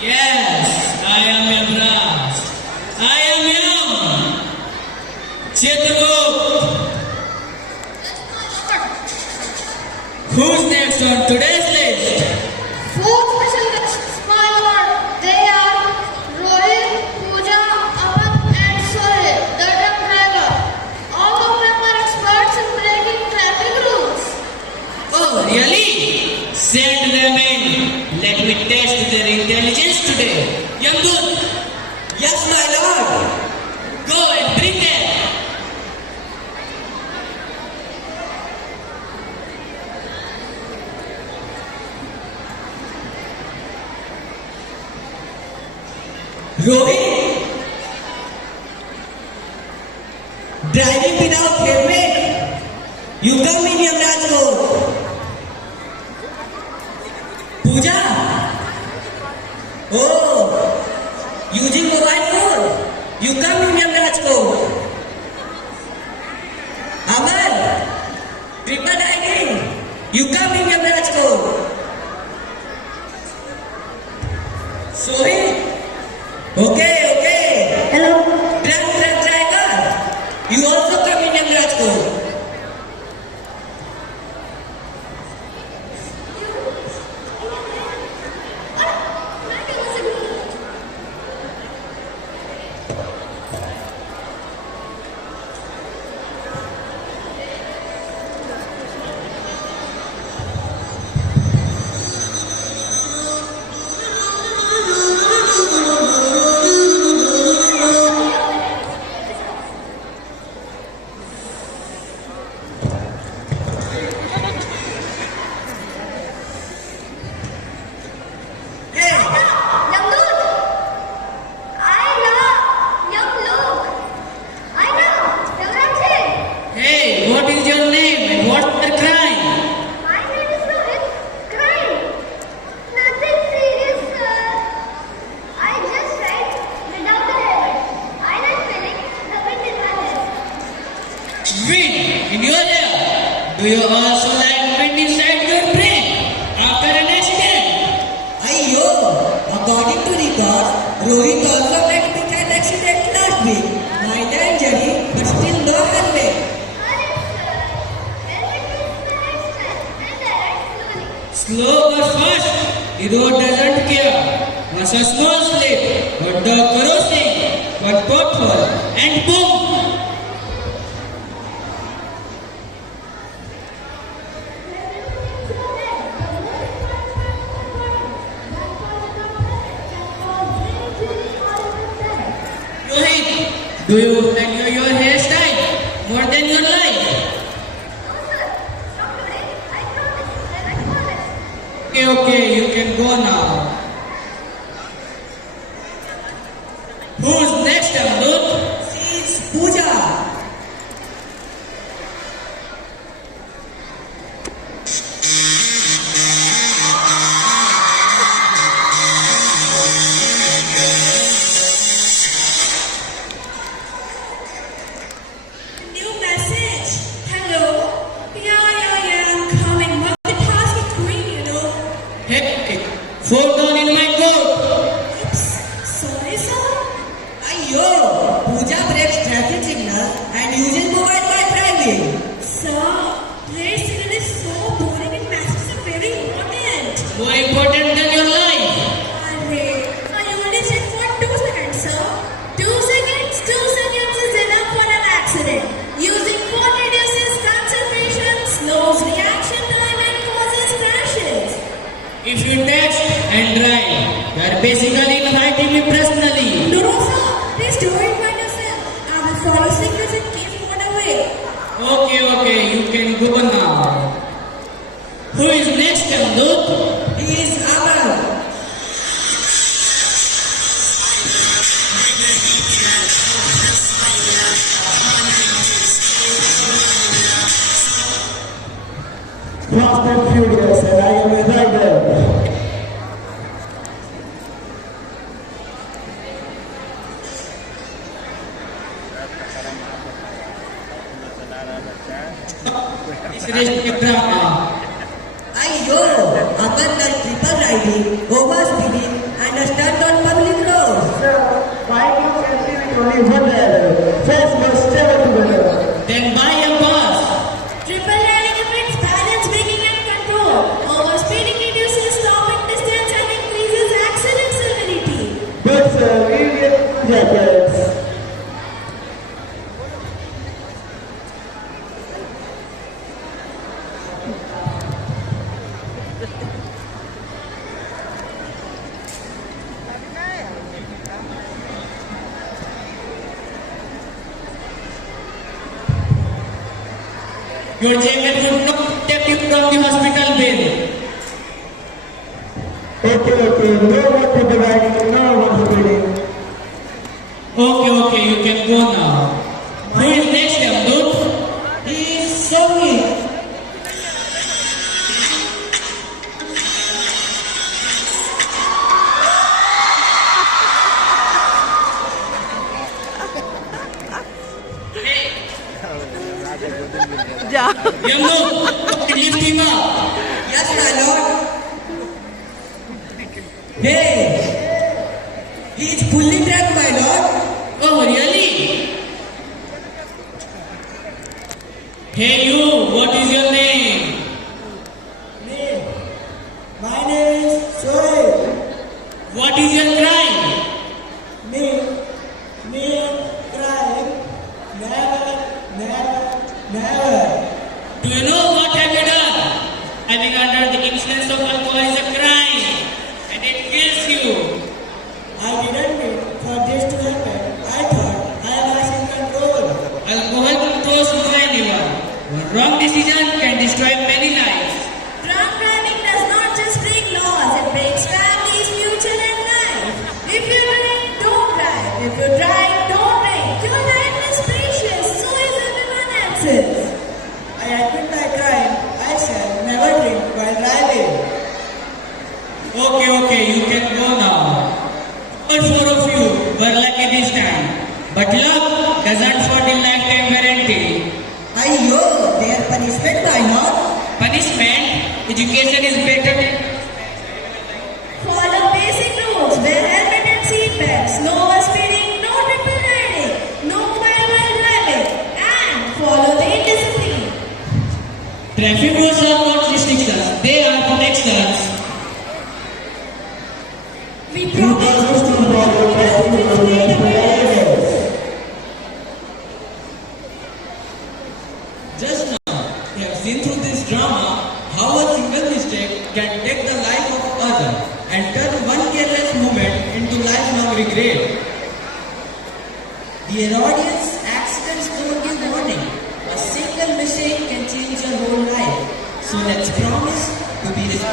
Yes, I am Yamraj. I am Yam. Chitragupta. Who's next on today's list? Four special guests, my lord. They are Rohit, Pooja, Aman, and Sohail, the truck driver. All of them are experts in breaking traffic rules. Oh, really? Send them in. Let me test their intelligence today. Yamdut, Yes, my lord. go and bring them. Rohit, driving without helmet. You come in Yamraj Road. Pooja. Oh, using mobile phone. You come in Yamraj Road. Aman, triple diving. You come in Yamraj Road. Sohil. Okay. Hello. Truck driver. You also come in Yamraj Road. Hey, what is your name and what's the crime? Wind in your ear. Do you also like wind inside your brain after an accident? Ayyo, according to records, Rohit also met with an accident last week. Minor injury, but still no helmet. Slow or fast, the road doesn't care. Once a small slip, but the corrosive, but pothole, and boom! Rohit, do you value your hairstyle more than your life? Okay, you can go now. Who's next, Amrut? She's Pooja. New message. Hello. Yeah, I'm coming. Multitasking queen. Hey, fall down in my coat. Oops. Sorry, sir. Ayyo, Pooja breaks traffic signal and uses mobile while driving. Sir, prayer signal is so boring and messages are very important. More important than your life. Arre, I only said for 2 seconds, sir. 2 seconds? 2 seconds is enough for an accident. Using phone reduces concentration, slows reaction time and causes crashes. If you text and drive, you are basically inviting me personally. No, sir. Please do it by yourself. I will follow signals and keep phone away. Okay, you can go now. Who is next, Amrut? He is Aman. Fast and Furious, and I am a rider. This race के drama. Ayyo, Aman does triple riding, over speeding, and a stunt Your jacket would not protect you from the hospital bill. Okay, no more to dividing, no more splitting. Okay, you can go now. Who is next, Abdul? He's sorry. Yamnu, lift him up. Yes, my lord. Hey, he's fully drunk, my lord. Oh, really? Hey you, what is your name? My name is Sohail. What is your crime? Me, crime. Never. Do you know what have you done? Having under the influence of alcohol is a crime and it kills you. I didn't mean for this to happen. I thought I was in control. Alcohol controls no anyone. One wrong decision can destroy many lives. Drunk driving does not just break laws, it breaks families, future and life. If you drink, don't drive. If you drive, don't drink. Your life is precious, so is everyone else's. I admit my crime. I shall never drink while driving. Okay, you can go now. All four of you were lucky this time. But luck doesn't for the lifetime guarantee. Ayyo, their punishment, my lord. Punishment, education is better than Follow basic rules, wear helmet and seat belts, no speeding, no triple riding, no mobile while driving, and follow the discipline. traffic rules are not restrictions, they are protections. We promise to follow Just now, we have seen through this drama how a single mistake can take the life of other and turn one careless moment into lifelong regret. Dear audience, accidents don't give warning. A single mistake can change your whole life. So let's promise to be responsible.